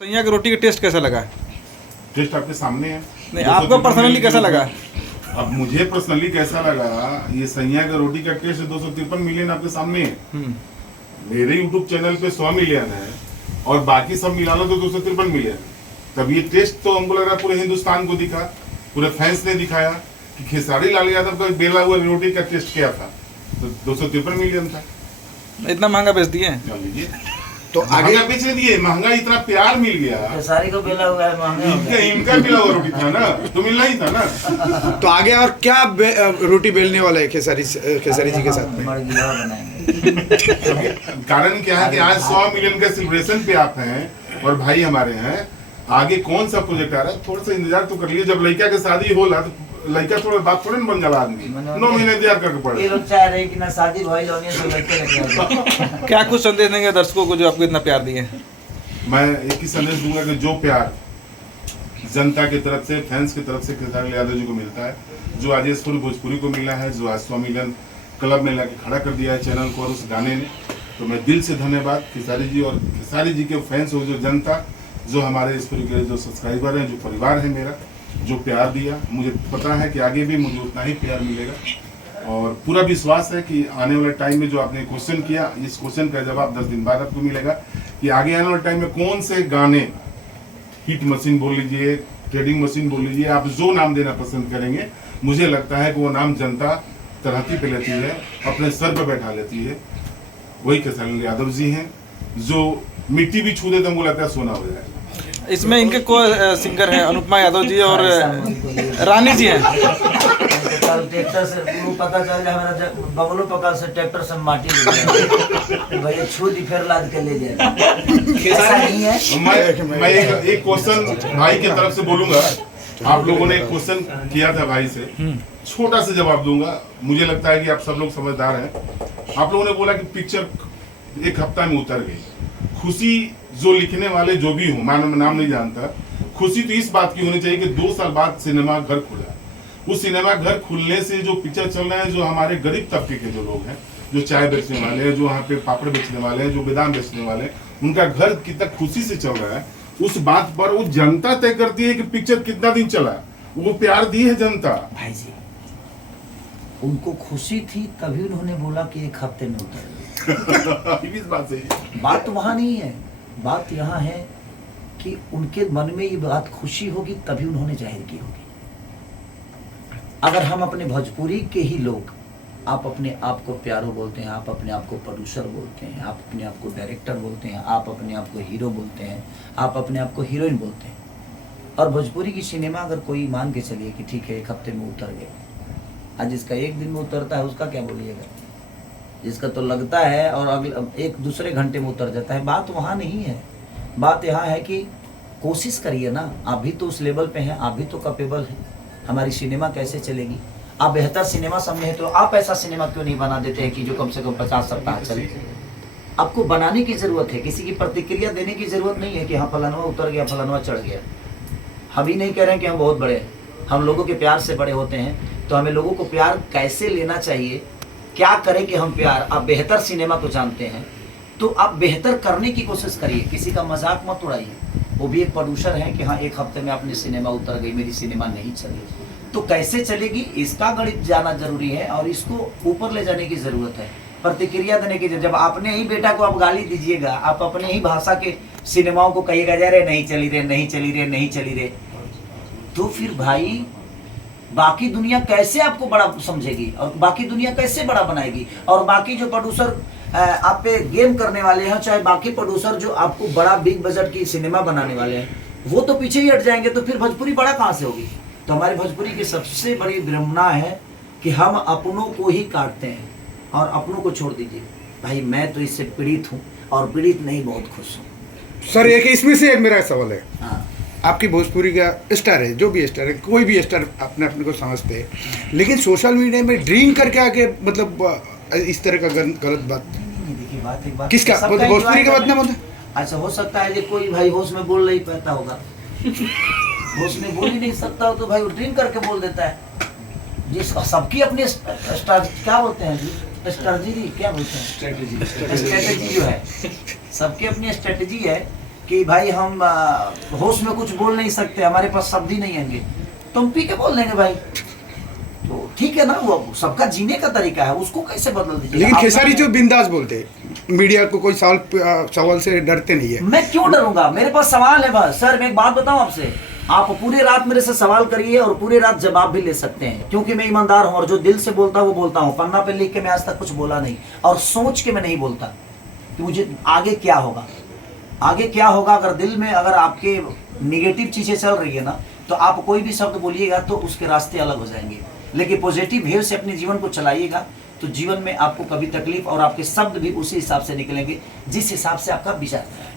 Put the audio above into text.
सैया की रोटी का टेस्ट कैसा लगा? टेस्ट आपके सामने है। नहीं, आपको पर्सनली कैसा लगा? अब मुझे पर्सनली कैसा लगा, ये सैया की रोटी का टेस्ट 253 मिलियन आपके सामने है। मेरे यूट्यूब चैनल पे 100 मिलियन है और बाकी सब मिला लो तो 253 मिलियन। तब ये टेस्ट तो हमको लग रहा पूरे हिंदुस्तान को दिखा, पूरे फैंस ने दिखाया कि खेसारी लाल यादव का बेला हुआ रोटी का टेस्ट क्या था, तो 253 मिलियन था। इतना महंगा बेच दिए? तो आगे पीछे दिए, महंगा इतना प्यार मिल गया। खेसारी को बेला हुआ है महंगा, इनका बेला हुआ रोटी था ना, तो मिलना ही था ना। तो आगे और क्या रोटी बेलने वाला है खेसारी जी के साथ में? मरगिया बनाएंगे। कारण क्या है कि आज 100 मिलियन के सेलिब्रेशन पे आप हैं और भाई हमारे हैं। आगे कौन सा प्रोजेक्ट आ रहा है, थोड़ा सा इंतजार तो कर लिए। जब लड़का के शादी होला तो लड़का थोड़ा बात थोड़े न बन जाला आदमी, 9 महीने इंतजार करके पड़े। ये लोग चाह रहे हैं कि ना शादी भाई लोग तो लड़के लगे। क्या कुछ संदेश देंगे दर्शकों को जो आपको इतना प्यार दिए? मैं एक ही संदेश दूंगा कि जो प्यार जनता की तरफ से, फैंस की तरफ से खेसारी यादव जी को मिलता है, जो आज इस पूरी भोजपुरी को मिला है, जो आज 100 मिलियन क्लब में लाके खड़ा कर दिया है चैनल को और उस गाने ने, तो मैं दिल से धन्यवाद खेसारी जी और खेसारी जी के फैंस और जो जनता, जो हमारे इस पूरी के जो सब्सक्राइबर हैं, जो परिवार है मेरा, जो प्यार दिया। मुझे पता है कि आगे भी मुझे उतना ही प्यार मिलेगा और पूरा विश्वास है कि आने वाले टाइम में जो आपने क्वेश्चन किया, इस क्वेश्चन का जवाब 10 दिन बाद आपको मिलेगा कि आगे आने वाले टाइम में कौन से गाने, हिट मशीन बोल लीजिए, ट्रेडिंग मशीन बोल लीजिए, आप जो नाम देना पसंद करेंगे, मुझे लगता है कि वो नाम जनता तरहती पे लेती है, अपने सर पर बैठा लेती है। वही खेसारी यादव जी हैं, जो मिट्टी भी छू दे तो हमको लगता है सोना हो जाए। इसमें इनके को सिंगर हैं अनुपमा यादव जी और रानी जी हैं। ट्रैक्टर से वो पता चल जाए, हमारा बगलो पकड़ से ट्रैक्टर से माटी ले जाए भैया, छू दी फिर लाद के ले जाए। ऐसा नहीं है। मैं एक क्वेश्चन भाई की तरफ से बोलूंगा। आप लोगों ने एक क्वेश्चन किया था भाई से, छोटा सा जवाब दूंगा। मुझे लगता है कि आप सब लोग समझदार हैं। आप लोगों ने बोला कि पिक्चर 1 हफ्ता में उतर गई। खुशी जो लिखने वाले जो भी हों, मैं नाम नहीं जानता, खुशी तो इस बात की होनी चाहिए कि 2 साल बाद सिनेमा घर खुला। उस सिनेमा घर खुलने से जो पिक्चर चल रहा है, जो हमारे गरीब तबके के जो लोग हैं, जो चाय बेचने वाले हैं, जो वहाँ पे पापड़ बेचने वाले हैं, जो बादाम बेचने वाले हैं, उनका घर कितना खुशी से चल रहा है, उस बात पर वो जनता तय करती है कि पिक्चर कितना दिन चला। वो प्यार दी है जनता। भाई जी, उनको खुशी थी तभी उन्होंने बोला कि 1 हफ्ते में उतर गए। इस बात सही। बात तो वहाँ नहीं है, बात यहाँ है कि उनके मन में ये बात खुशी होगी तभी उन्होंने जाहिर की होगी। अगर हम अपने भोजपुरी के ही लोग, आप अपने आप को प्यारो बोलते हैं, आप अपने आप को प्रोड्यूसर बोलते हैं, आप अपने आप को डायरेक्टर बोलते हैं, आप अपने आप को हीरो बोलते हैं, आप अपने आप को हीरोइन बोलते हैं, और भोजपुरी की सिनेमा अगर कोई मान के चलिए कि ठीक है 1 हफ्ते में उतर गए, आज जिसका 1 दिन में उतरता है उसका क्या बोलिएगा, जिसका तो लगता है और अगले 1 दूसरे घंटे में उतर जाता है। बात वहाँ नहीं है, बात यहाँ है कि कोशिश करिए ना, आप भी तो उस लेवल पे हैं, आप भी तो कैपेबल हैं। हमारी सिनेमा कैसे चलेगी? आप बेहतर सिनेमा समझे तो आप ऐसा सिनेमा क्यों नहीं बना देते हैं कि जो कम से कम 50 सप्ताह चले? आपको बनाने की ज़रूरत है, किसी की प्रतिक्रिया देने की ज़रूरत नहीं है कि हाँ फलानवा उतर गया, फलानवा चढ़ गया। हम ही नहीं कह रहे हैं कि हम बहुत बड़े हैं, हम लोगों के प्यार से बड़े होते हैं। तो हमें लोगों को प्यार कैसे लेना चाहिए, क्या करें कि हम प्यार, आप बेहतर सिनेमा को जानते हैं तो आप बेहतर करने की कोशिश करिए, किसी का मजाक मत उड़ाइए। वो भी एक प्रोड्यूसर है कि हाँ 1 हफ्ते में अपनी सिनेमा उतर गई, मेरी सिनेमा नहीं चली, तो कैसे चलेगी इसका गणित जाना जरूरी है और इसको ऊपर ले जाने की ज़रूरत है, प्रतिक्रिया देने की। जब अपने ही बेटा को आप गाली दीजिएगा, आप अपने ही भाषा के सिनेमाओं को कहिएगा जा रे नहीं चली रे, नहीं चली रे, नहीं चली रे, तो फिर भाई बाकी दुनिया कैसे आपको बड़ा समझेगी और बाकी दुनिया कैसे बड़ा बनाएगी? और बाकी जो प्रोड्यूसर आप पे गेम करने वाले हैं, चाहे बाकी प्रोड्यूसर जो आपको बड़ा बिग बजट की सिनेमा बनाने वाले हैं, वो तो पीछे ही हट जाएंगे, तो फिर भोजपुरी बड़ा कहाँ से होगी? तो हमारी भोजपुरी की सबसे बड़ी विडंबना है कि हम अपनों को ही काटते हैं और अपनों को छोड़ दीजिए। भाई मैं तो इससे पीड़ित हूँ और पीड़ित नहीं बहुत खुश हूँ। सर एक इसमें से एक मेरा सवाल है। हाँ, आपकी भोजपुरी का स्टार है, जो भी स्टार है, कोई भी स्टार अपने अपने को समझते हैं, लेकिन सोशल मीडिया में ड्रिंक करके आके मतलब इस तरह का गलत बात। देखिए बात एक बात किसका भोजपुरी का बात ना बोलते? अच्छा हो सकता है कि कोई भाई होश में बोल नहीं पाता होगा, होश में बोल ही नहीं सकता हो तो भाई वो ड्रिंक करके बोल देता है। जिस सबकी अपनी स्ट्रैटेजी क्या बोलते हैं जी, स्ट्रैटेजी क्या बोलते हैं, स्ट्रैटेजी जो है, सबकी अपनी स्ट्रैटेजी है। कि भाई हम होश में कुछ बोल नहीं सकते, हमारे पास शब्द ही नहीं आएंगे, तो हम पी के बोल देंगे भाई। तो ठीक है ना, वो सबका जीने का तरीका है, उसको कैसे बदल दीजिए। लेकिन आप खेसारी ना- जो बिंदास बोलते हैं, मीडिया को कोई सवाल से डरते नहीं है। मैं क्यों डरूंगा, मेरे पास सवाल है बस। सर मैं एक बात बताऊं आपसे, आप पूरी रात मेरे से सवाल करिए और पूरी रात जवाब भी ले सकते हैं, क्योंकि मैं ईमानदार हूं और जो दिल से बोलता हूं वो बोलता हूं। पन्ना पे लिख के मैं आज तक कुछ बोला नहीं, और सोच के मैं नहीं बोलता कि मुझे आगे क्या होगा। आगे क्या होगा, अगर दिल में अगर आपके निगेटिव चीजें चल रही है ना, तो आप कोई भी शब्द बोलिएगा तो उसके रास्ते अलग हो जाएंगे। लेकिन पॉजिटिव वेव से अपने जीवन को चलाइएगा तो जीवन में आपको कभी तकलीफ और आपके शब्द भी उसी हिसाब से निकलेंगे जिस हिसाब से आपका विचार है।